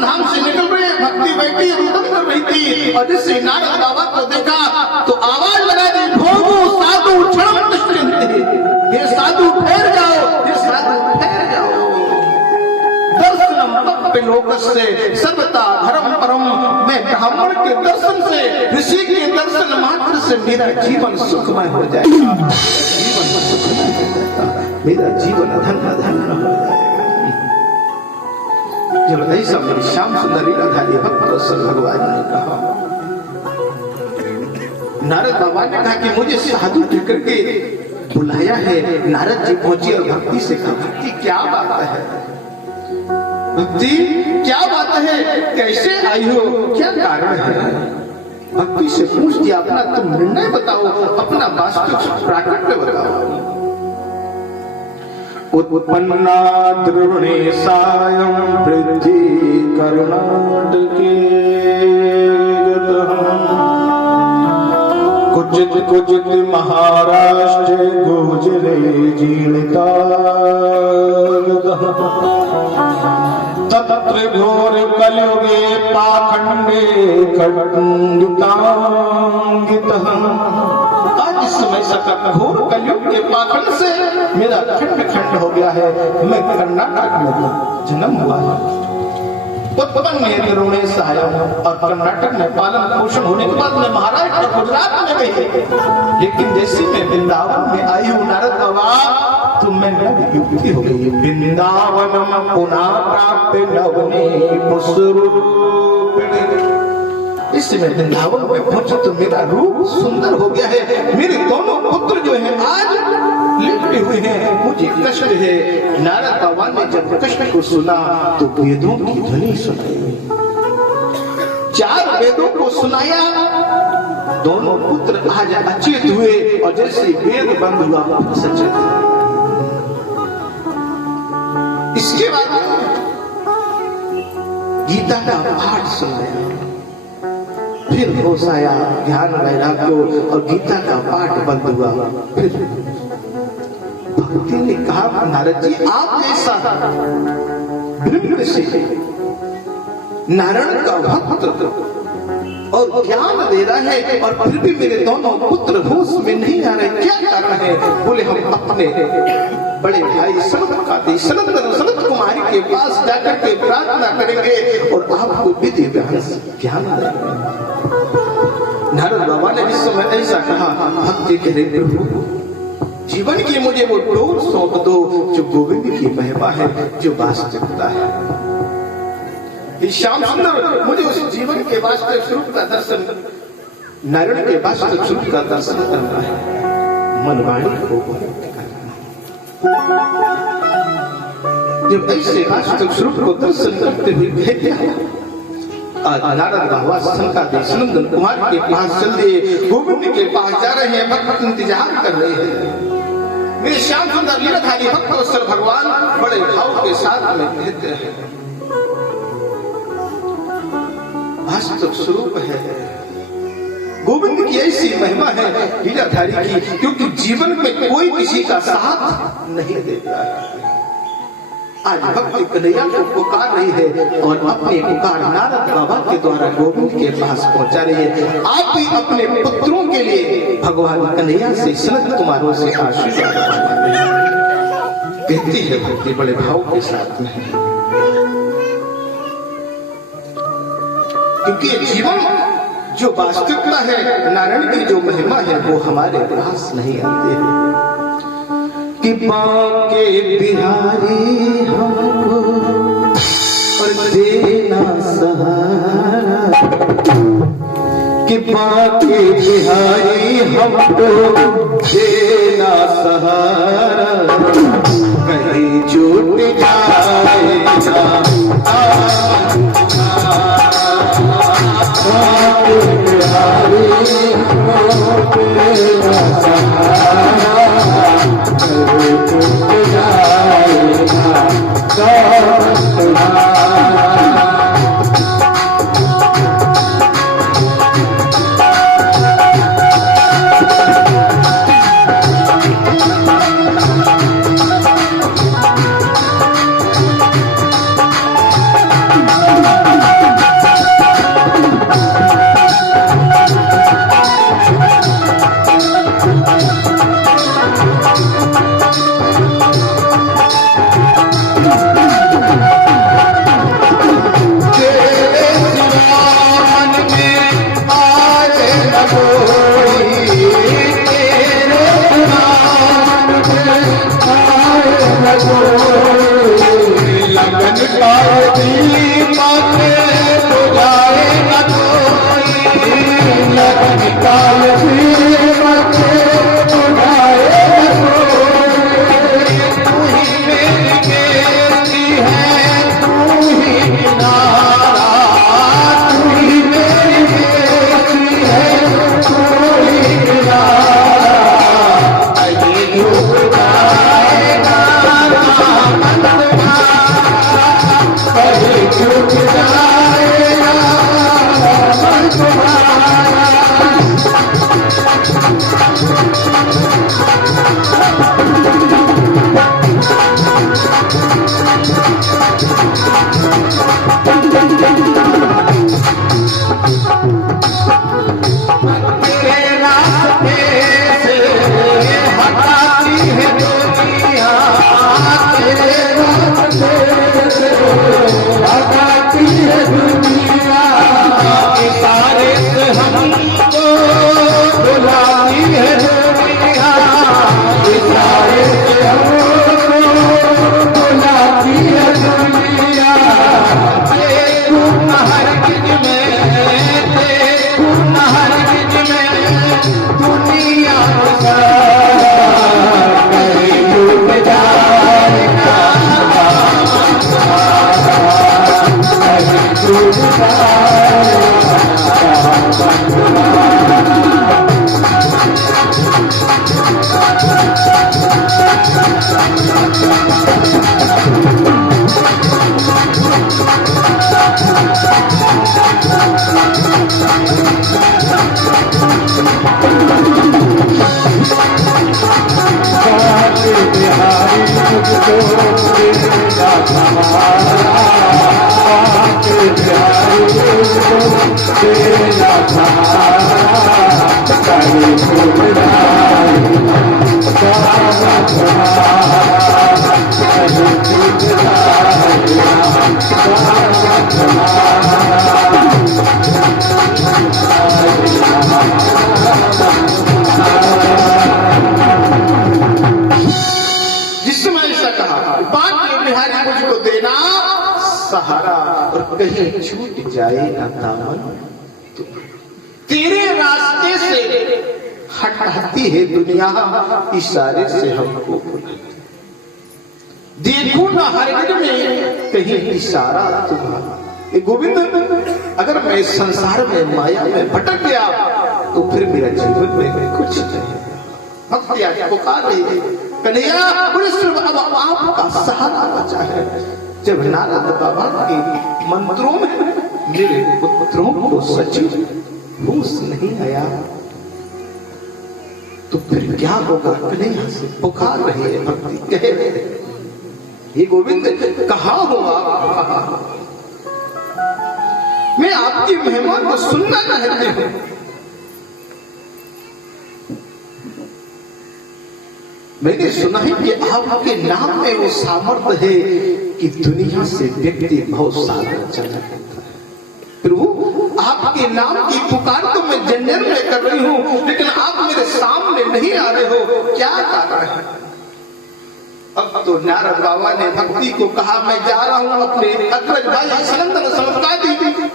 गोवर्धन धाम से निकल रहे, भक्ति बैठी रुदन कर रही थी और जिससे नारद बाबा को देखा तो आवाज लगा दी, भोगो साधु क्षणम तिष्ठन्ति, ये साधु ठहर जाओ, ये साधु ठहर जाओ। दर्शनम तप्य लोकस्य सर्वथा धर्म परम, मैं ब्राह्मण के दर्शन से, ऋषि के दर्शन मात्र से मेरा जीवन सुखमय हो जाएगा, जीवन सुखमय हो जाएगा, मेरा जीवन धन्य धन्य हो जाएगा। जब ऐसा मेरी श्याम सुंदरी राधारी भक्त वत्सल भगवान ने कहा, नारद बाबा ने कहा कि मुझे साधु ठहर के बुलाया है। नारद जी पहुंचे और भक्ति से कहा, भक्ति क्या बात है, भक्ति क्या बात है, कैसे आई हो, क्या कारण है? भक्ति से पूछ दिया, अपना तुम निर्णय बताओ, अपना वास्तविक प्राकट्य बताओ। उत्पन्ना द्रुणे सायं पृथ्वी कर्णाटके, कुचित कुचित महाराष्ट्र गुजरे जीर्णता, तत्र घोर कलयुगे पाखंडे खंडितांगितः। आज इस समय सकल घोर कलयुग के पाखंड से मेरा खंड खंड हो गया है। मैं कर्नाटक में जन्म हुआ है, उत्पन्न द्रोणे सायं, और कर्नाटक में पालन पोषण होने के बाद मैं महाराष्ट्र गुजरात में गई, लेकिन जैसे मैं वृंदावन में आई हूँ नारद बाबा, तो मैं नव युक्ति हो गई। वृंदावनम पुनः प्राप्त नवनी पुष्परूपिणी, इसमें वृंदावन में पहुंचे तो मेरा रूप सुंदर हो गया है। मेरे दोनों पुत्र जो हैं आज लिपटे हुए हैं, मुझे कष्ट है। नारद बाबा ने जब कष्ट को सुना तो वेदों की ध्वनि सुनाई, 4 वेदों को सुनाया। दोनों पुत्र आज अचेत हुए और जैसे वेद बंद हुआ सचेत हुए। इसके बाद गीता का पाठ सुनाया, फिर होश आया, ध्यान वैराग्य और गीता का पाठ बंद हुआ। फिर भक्ति ने कहा, नारद जी आप जैसा ब्रह्म से नारायण का भक्त और ज्ञान दे रहा है और फिर भी मेरे दोनों पुत्र होश में नहीं आ रहे, क्या कारण है? बोले हम अपने बड़े भाई सनत कुमारी के पास जाकर के प्रार्थना करेंगे और आपको विधि ज्ञान देंगे। नारद बाबा ने इस समय ऐसा कहा, भक्ति करे प्रभु जीवन की मुझे वो डोर सौंप दो जो गोविंद की महिमा है, जो वास्तविकता है। श्याम सुंदर मुझे उस जीवन के वास्तविक स्वरूप का दर्शन, नारायण के वास्तविक स्वरूप का दर्शन करना है, मनवाणी को करना। जब ऐसे वास्तविक स्वरूप को दर्शन करते हुए कहते हैं, आज नारद बाबा सनकादिक कुमार के पास चल दिए, गोविंद के पास जा रहे हैं, भक्त इंतजार कर रहे हैं। मेरे श्याम सुंदर लीलाधारी भक्त वत्सल भगवान बड़े भाव के साथ में कहते हैं, वास्तविक स्वरूप है गोविंद की ऐसी महिमा है लीलाधारी की, क्योंकि जीवन में कोई किसी का साथ नहीं देता है। आज भक्ति कन्हैया को पुकार रही है और अपने पुकार नारद बाबा के द्वारा गोविंद के पास पहुंचा रही है। आप भी अपने पुत्रों के लिए भगवान कन्हैया से, सनत कुमारों से आशीर्वाद कहती है भक्ति बड़े भाव के साथ में, क्योंकि जीवन जो वास्तविकता है, नारायण की जो महिमा है, वो हमारे पास नहीं आती है। कि बाके बिहारी हमको और देना सहारा, कि बाके बिहारी हमको देना सहारा, कहीं छूट जाए सहारा और कहीं छूट जाए ना दामन, तेरे रास्ते से हटाती है दुनिया, इशारे से हमको बुलाती। देखो ना हर दिन में कहीं इशारा तुम्हारा। गोविंद, अगर मैं संसार में माया में भटक गया तो फिर मेरा जीवन में कुछ नहीं। भक्ति आज पुकार रही है, कन्हैया सिर्फ अब आपका सहारा बचा है। जब नारद बाबा के मंत्रों में मेरे पुत्रों को सचिव होश नहीं आया तो फिर क्या होगा? कन्हैया से पुकार रही है भक्ति, कह रहे हैं, ये गोविंद कहाँ हो आप? मैं आपकी महिमा को सुनना चाहते हूं। मैंने सुना है कि आपके नाम में वो सामर्थ्य है कि दुनिया से व्यक्ति बहुत सारा चला जाता है। प्रभु, आपके नाम की पुकार तो मैं जंजर में कर रही हूं, लेकिन आप मेरे सामने नहीं आ रहे हो, क्या कारण है? अब तो नारद बाबा ने भक्ति को कहा, मैं जा रहा हूं अपने अग्रज भाई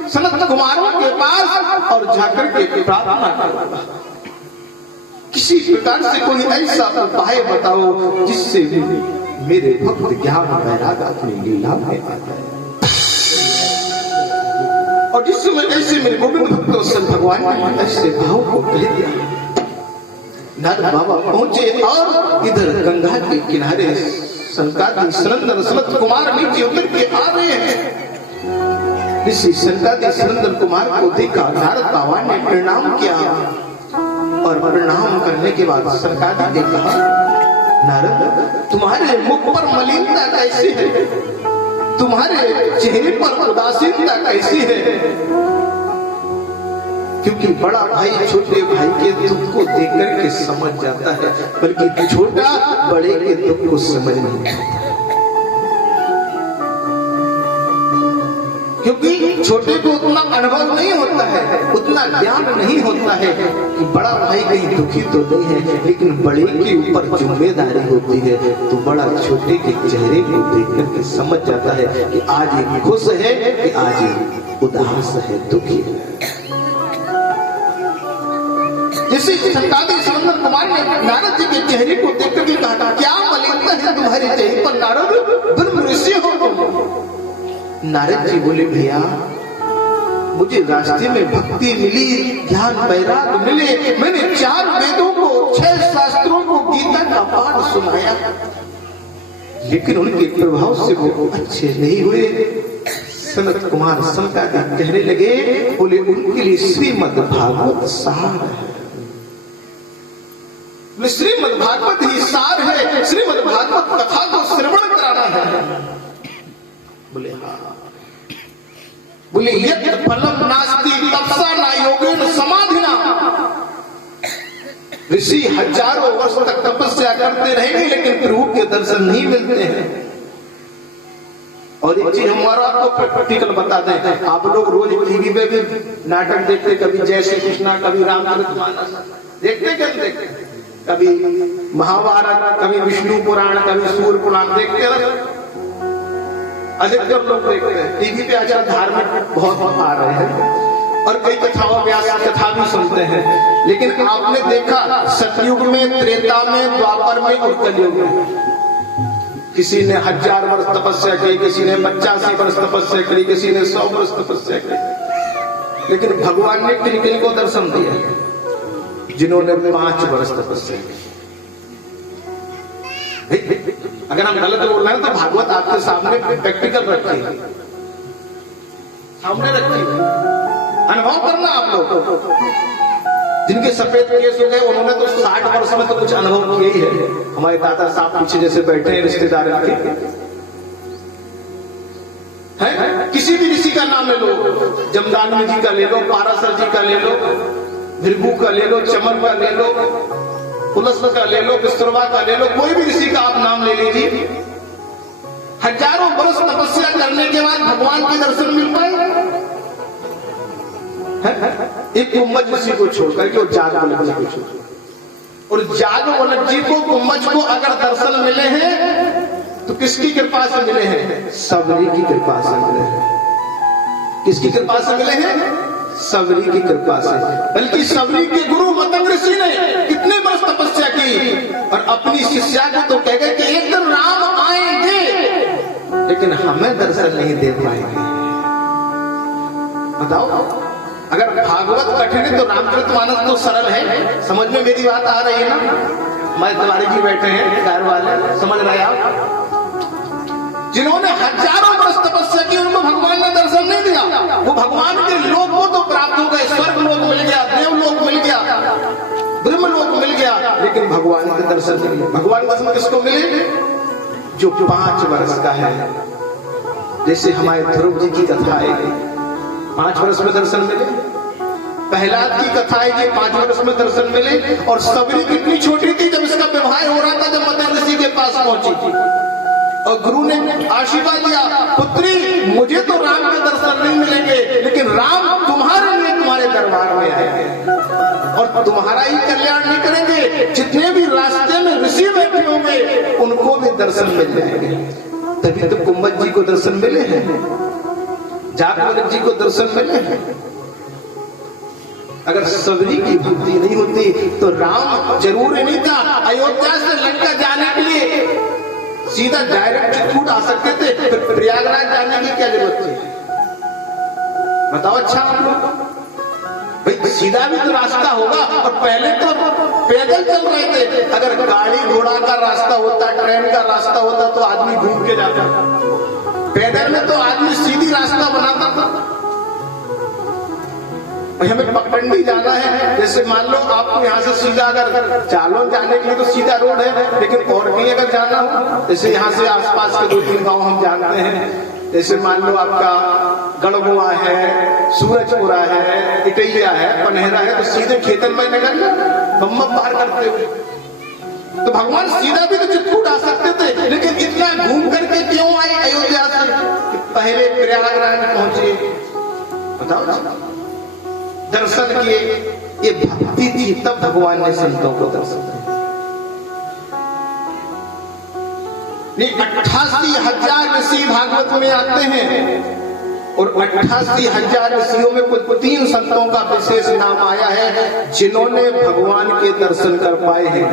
सनत कुमारों के पास और जाकर के प्रार्थना करूंगा। किसी प्रकार से कोई ऐसा उपाय बताओ जिससे मेरे भक्त ज्ञान वैराग अपनी लीला में आ जाए। और जिस समय ऐसे मेरे गोविंद भक्तों से भगवान ने ऐसे भाव को कह दिया, नारद बाबा पहुंचे और इधर गंगा के किनारे सनकादि सनंदन सनत कुमार नीचे उतर के आ रहे हैं। ऋषि सनकादि सनंदन कुमार को देखा, नारद बाबा ने प्रणाम किया और प्रणाम करने के बाद सनकादि ने कहा, नारद तुम्हारे मुख पर मलिनता कैसी है? तुम्हारे चेहरे पर उदासीनता कैसी है? क्योंकि बड़ा भाई छोटे भाई के दुख को देख करके समझ जाता है, बल्कि छोटा बड़े के दुख को समझ नहीं आता। क्योंकि छोटे को उतना अनुभव नहीं होता है, उतना ज्ञान नहीं होता है कि बड़ा भाई कहीं दुखी तो नहीं है, लेकिन बड़े के ऊपर जिम्मेदारी होती है तो बड़ा छोटे के चेहरे को देख करके समझ जाता है कि आज ये खुश है कि आज ये उदास है, दुखी है। जैसे सनकादि सनंदन कुमार ने नारद जी के चेहरे को देख करके कहा, क्या मलिनता है तुम्हारे चेहरे पर नारद? ब्रह्म ऋषि हो तुम। नारद जी बोले, भैया मुझे रास्ते में भक्ति मिली, ज्ञान वैराग मिले, मैंने 4 वेदों को 6 शास्त्रों को गीता का पाठ सुनाया, लेकिन उनके प्रभाव से वो अच्छे नहीं हुए। सनत कुमार संपादित कहने लगे, बोले उनके लिए श्रीमद् भागवत सार है। श्रीमद् भागवत ही सार है, श्रीमद् भागवत कथा को श्रवण कराना है। बोले हाँ। बोले यत् फलम नास्ति तपसा न योगेन समाधिना। ऋषि हजारों वर्ष तक तपस्या करते रहेंगे लेकिन प्रभु के दर्शन नहीं मिलते हैं। और एक चीज हमारा आपको प्रैक्टिकल बता दें, आप लोग रोज टीवी पे भी नाटक देखते, कभी जय श्री कृष्णा, कभी रामचरितमानस देखते, क्या देखते, कभी महाभारत, कभी विष्णु पुराण, कभी सूर्य पुराण देखते हैं। अधिकतर लोग देखते हैं टीवी पे। आजकल धार्मिक बहुत आ रहे हैं और कई कथाओं व्यास कथा भी सुनते हैं, लेकिन आपने देखा सतयुग में, त्रेता में, द्वापर में और कलयुग में किसी ने 1000 वर्ष तपस्या की, किसी ने 85 वर्ष तपस्या करी, किसी ने 100 वर्ष तपस्या करी, लेकिन भगवान ने किन को दर्शन दिया? जिन्होंने 5 वर्ष तपस्या की। अगर हम गलत बोल रहे हैं तो भागवत आपके सामने प्रैक्टिकल रखी, सामने रखी, अनुभव करना आप लोग। जिनके सफेद केस हो गए उन्होंने तो 60 वर्ष में तो कुछ अनुभव किया ही है। हमारे दादा साहब पीछे जैसे बैठे हैं रिश्तेदार के, है किसी भी ऋषि का नाम ले लो, जमदाग्नि जी का ले लो, पाराशर जी का ले लो, भृगु का ले लो, चमन का ले लो, पुलस्त्य का ले लो, विश्रवा का ले लो, कोई भी ऋषि का आप नाम ले लीजिए। हजारों वर्ष तपस्या करने के बाद भगवान के दर्शन मिल पाए? एक कुंभज ऋषि को छोड़कर के, और जागवल्लभ जी को छोड़कर, और जागवल्लभ जी को, कुंभज को अगर दर्शन मिले हैं तो किसकी कृपा से मिले हैं? सबरी की कृपा से मिले हैं। किसकी कृपा से मिले हैं? सबरी की कृपा से। बल्कि सबरी के गुरु मतंग ऋषि ने कितने वर्ष तपस्या की और अपनी शिष्या को तो कह गए कि एक दिन राम आएंगे लेकिन हमें दर्शन नहीं दे पाएंगे। बताओ, अगर भागवत कठिन है तो रामचरितमानस तो सरल है। समझ में मेरी बात आ रही है ना? हमारे तिवारी जी बैठे हैं, कार वाले, समझ रहे हैं आप? जिन्होंने हजारों वर्ष तपस्या की उनको भगवान ने दर्शन नहीं दिया। वो भगवान के लोक को तो प्राप्त हो गए, स्वर्ग लोक मिल गया, देवलोक मिल गया, ब्रह्मलोक मिल गया, लेकिन भगवान के दर्शन नहीं मिले। भगवान दर्शन किसको मिले? जो 5 वर्ष का है। जैसे हमारे ध्रुव जी की कथा है, 5 वर्ष में दर्शन मिले। प्रहलाद की कथा है कि 5 वर्ष में दर्शन मिले। और सबरी कितनी छोटी थी जब इसका विवाह हो रहा था, जब मतंग ऋषि के पास पहुंची थी और गुरु ने आशीर्वाद दिया, पुत्री मुझे तो राम के दर्शन नहीं मिलेंगे लेकिन राम तुम्हारे लिए तुम्हारे दरबार में आएंगे और तुम्हारा ही कल्याण नहीं करेंगे, जितने भी रास्ते में ऋषि बैठे होंगे उनको भी दर्शन मिल जाएंगे। तभी तो कुंभज जी को दर्शन मिले हैं, जागवल्लभ जी को दर्शन मिले हैं। अगर सबरी की भक्ति नहीं होती तो राम जरूरी नहीं था अयोध्या से लंका जाने के लिए सीधा डायरेक्ट चित्रकूट आ सकते थे, फिर प्रयागराज जाने की क्या जरूरत थी? बताओ। अच्छा आप लोग भाई, सीधा भी तो रास्ता होगा। और पहले तो पैदल चल रहे थे। अगर गाड़ी घोड़ा का रास्ता होता, ट्रेन का रास्ता होता तो आदमी घूम के जाता। पैदल में तो आदमी सीधी रास्ता बनाता था। हमें पगडंडी जाना है, जैसे मान लो आपको यहाँ से सीधा अगर जालौन जाने के लिए तो सीधा रोड है, लेकिन और कहीं अगर जाना हो, जैसे यहाँ से आसपास के 2-3 गांव हम जानते हैं, जैसे मान लो आपका गढ़बुआ है, सूरजपुरा है, इटैया है, पनहरा है, तो सीधे खेतन में निकल बम्बा पार करते हुए। तो भगवान सीधा भी तो चित्रकूट आ सकते थे, लेकिन इतना घूम करके क्यों आए अयोध्या से कि पहले प्रयागराज पहुंचे? बताओ। दर्शन किए, ये भक्ति थी, तब भगवान ने संतों को दर्शन दिया। 88,000 ऋषि भागवत में आते हैं और 88,000 ऋषियों में कुछ 3 संतों का विशेष नाम आया है जिन्होंने भगवान के दर्शन कर पाए हैं।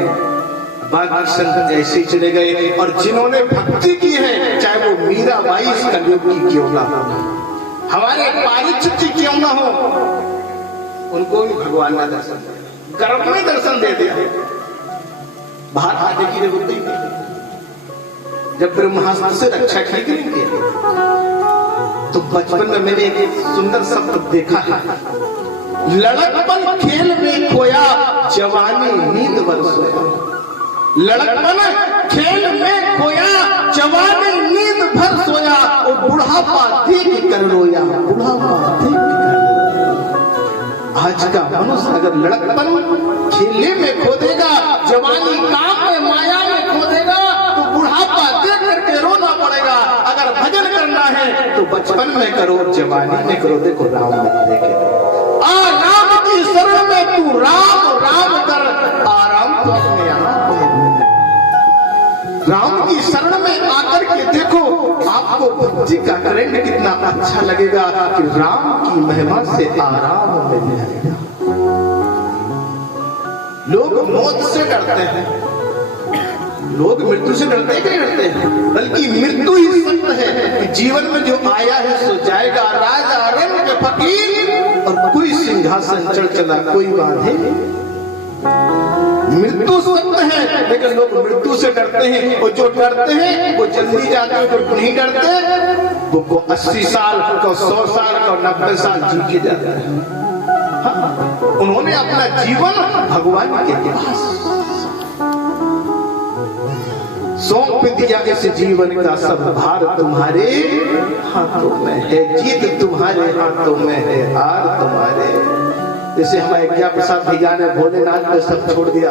बाकी संत ऐसे ही चले गए। और जिन्होंने भक्ति की है, चाहे वो मीराबाई इस कलयुग की क्यों ना हो, हमारे पारिचित जी क्यों ना हो, उनको भी भगवान ने दर्शन दिया, गर्भ में दर्शन दे दिया। बाहर आने की जरूरत नहीं, जब ब्रह्मास्त्र से रक्षा ठीक नहीं किया। तो बचपन में मैंने एक सुंदर शब्द देखा है, लड़कपन खेल में खोया, जवानी नींद भर सोया। लड़कपन खेल में खोया, जवानी नींद भर सोया, और बुढ़ापा देख कर रोया, बुढ़ापा देख कर रोया। आज का मनुष्य अगर लड़कपन खेलने में खो देगा, जवानी काम में माया में खो देगा, तो बुढ़ापा देख करके रोना पड़ेगा। अगर भजन करना है तो बचपन में करो, जवानी में करो। देखो राम में देखे, राम की शरण में तू राम राम कर, आराम तो अपने आप में। राम की शरण में आकर के देखो, आपको भक्ति का ट्रेंड कितना अच्छा लगेगा कि राम की महिमा से आराम मिल जाएगा। लोग मौत से डरते हैं, लोग मृत्यु से डरते हैं, नहीं डरते हैं, बल्कि मृत्यु ही सत्य है कि जीवन में जो आया है सो जाएगा। राजा रंग के फकीर और कोई सिंहासन चढ़ चला, कोई बाधे। मृत्यु सत्य है, लेकिन लोग मृत्यु से डरते हैं, और जो डरते हैं वो जल्दी जाते हैं, जो नहीं डरते वो 80 साल को 100 साल को 90 साल जी के जाते हैं। हाँ, उन्होंने अपना जीवन भगवान के पास सौंप दिया। इस जीवन का सब भार तुम्हारे हाथों में है, जीत तुम्हारे हाथों में है, हार तुम्हारे। जैसे हमारे क्या प्रसाद भैया ने भोलेनाथ में सब छोड़ दिया।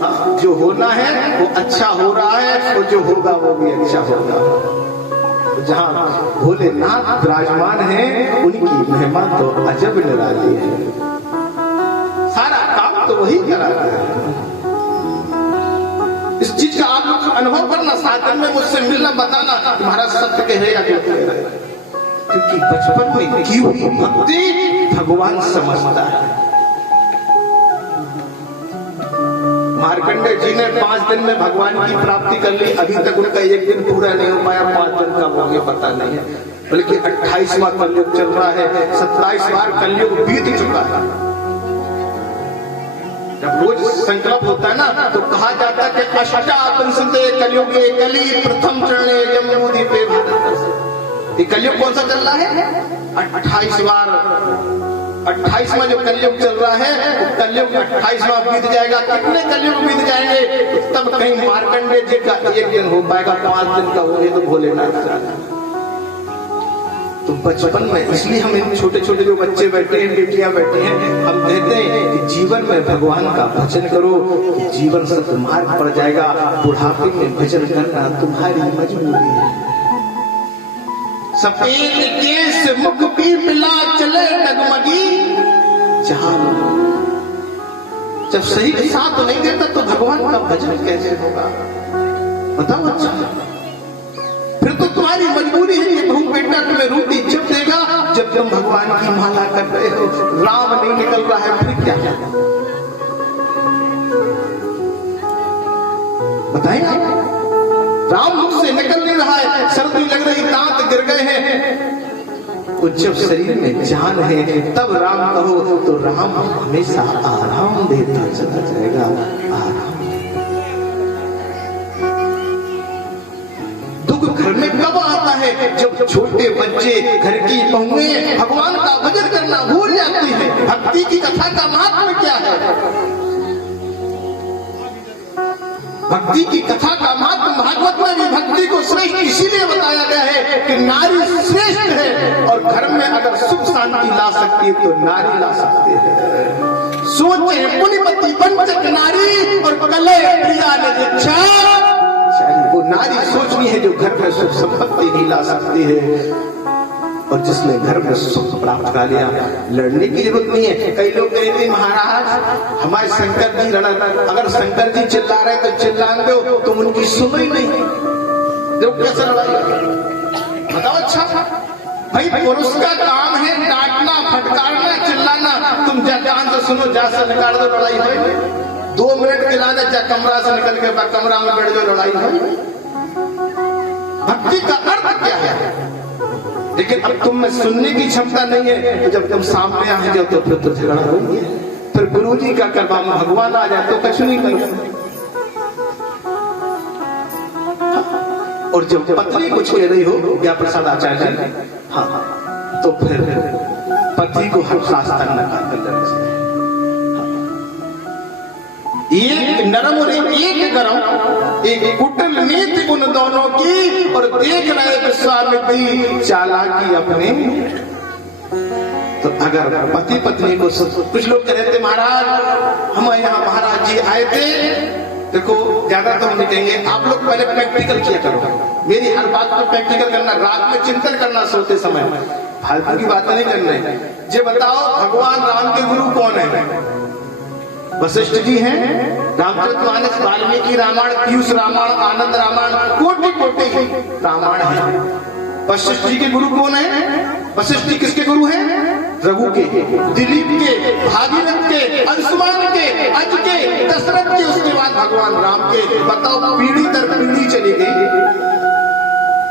हाँ, जो होना है वो अच्छा हो रहा है, और जो होगा वो भी अच्छा होगा। जहाँ भोलेनाथ विराजमान है, उनकी महिमा तो अजब निराली है। सारा काम तो वही कराते हैं। इस चीज का आप लोग अनुभव करना, साधन में मुझसे मिलना, बताना तुम्हारा सत्य के है या गलत है। क्योंकि बचपन में की हुई भक्ति भगवान समझता है। मार्कंडेय जी ने 5 दिन में भगवान की प्राप्ति कर ली, अभी तक उनका एक दिन पूरा नहीं हो पाया। 5 दिन का हो गया पता नहीं है, बल्कि 28वां कलयुग चल रहा है, 27 बार कलयुग बीत चुका है। जब रोज संकल्प होता है ना, तो कहा जाता है कि अष्टाविंशते कलयुगे कली प्रथम चरणे जम्बूद्वीपे भारत। ये कलयुग कौन सा चल रहा है? 28वां जो कलयुग चल रहा है, वो कलयुग 28वां बीत जाएगा। कितने कलयुग बीत जाएंगे तब कहीं मार्कंडेय जी का एक दिन हो पाएगा, 5 दिन का हो गया तो भोलेनाथ। तो बचपन में इसलिए हम इन छोटे छोटे जो बच्चे बैठे हैं, बेटियां बैठी हैं, हम कहते हैं कि जीवन में भगवान का भजन करो, जीवन सतमार्ग पर जाएगा। बुढ़ापे में भजन करना तुम्हारी मजबूरी है। सफेद केस मुख भी मिला चले डगमगी चाल। जब सही साथ नहीं देता तो भगवान का भजन कैसे होगा? बताओ। अच्छा, फिर तो तुम्हारी मजबूरी है कि बहू बेटा तुम्हें रोटी जब देगा जब तुम भगवान की माला कर रहे हो। राम नहीं निकल रहा है, फिर क्या है? बताइए, राम मुख से निकल नहीं रहा है, सर्दी लग रही, दांत गिर गए हैं। तो जब शरीर में जान है तब राम कहो, तो राम हमेशा आराम देता चला जाएगा। आराम। घर में कब आता है? जब छोटे बच्चे घर की बहुएं भगवान का भजन करना भूल जाती है। भक्ति की कथा का महत्व क्या है? भक्ति की कथा का महत्व भागवत में भी भक्ति को श्रेष्ठ इसीलिए बताया गया है कि नारी श्रेष्ठ है, और घर में अगर सुख शांति ला सकती है तो नारी ला सकती है। सोचे पुण्यवती पंचक नारी और कले प्रिया ने वो नारी सोचनी है जो घर में सुख संपत्ति भी ला सकती है, और जिसने घर में सुख प्राप्त कर लिया। लड़ने की जरूरत नहीं है। कई लोग कहते हैं महाराज हमारे शंकर जी लड़ा, अगर शंकर जी चिल्ला रहे तो चिल्ला दो, तुम उनकी सुनो ही नहीं, जब कैसे लड़ाई बताओ। अच्छा भाई, पुरुष का काम है डांटना, फटकारना, चिल्लाना, तुम जान से सुनो, जा से निकाल दो, लड़ाई है। 2 मिनट के लाने जा कमरा से निकल के कमरा में बैठ जाओ, लड़ाई है। भक्ति का अर्थ क्या है? लेकिन अब तुम में सुनने की क्षमता नहीं है, तो जब तुम सामने आ जाओ तो फिर तो झगड़ा होगी। फिर गुरु जी का कृपा में भगवान आ जाए तो कुछ नहीं करो। और जब पत्नी कुछ कह रही हो, क्या प्रसाद आचार्य जी, हाँ, तो फिर पति को हर शास्त्र न करते, एक नरम और एक गरम, एक कुटिल नीति उन दोनों की, और देख रहे विश्वामित्री चालाकी अपने। तो अगर पति पत्नी को, कुछ लोग कह रहे थे महाराज हम यहाँ महाराज जी आए थे, देखो ज्यादा तो हम नहीं कहेंगे, आप लोग पहले प्रैक्टिकल किया करो, मेरी हर बात पर प्रैक्टिकल करना, रात में चिंतन करना सोते समय, फालतू की बातें नहीं करना है। ये बताओ भगवान राम के गुरु कौन है? वशिष्ठ जी हैं, रामचरितमानस, वाल्मीकि रामायण, पीयूष रामायण, आनंद रामायण, कोटि कोटि रामायण है। वशिष्ठ जी के गुरु कौन है? वशिष्ठ जी किसके गुरु हैं? रघु के, दिलीप के, भागीरथ के, अंशुमान के, अज के, दशरथ के, उसके बाद भगवान राम के। बताओ पीढ़ी दर पीढ़ी चली गई,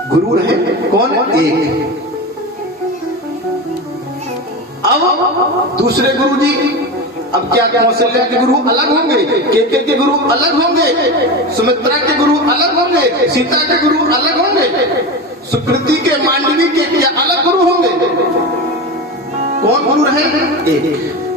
गुरु रहे कौन? एक। अब दूसरे गुरु जी, अब क्या कौशल्या के गुरु अलग होंगे, केके के गुरु अलग होंगे, सुमित्रा के गुरु अलग होंगे, सीता के गुरु अलग होंगे, सुकृति के, मांडवी के क्या अलग गुरु होंगे? कौन गुरु रहे? एक।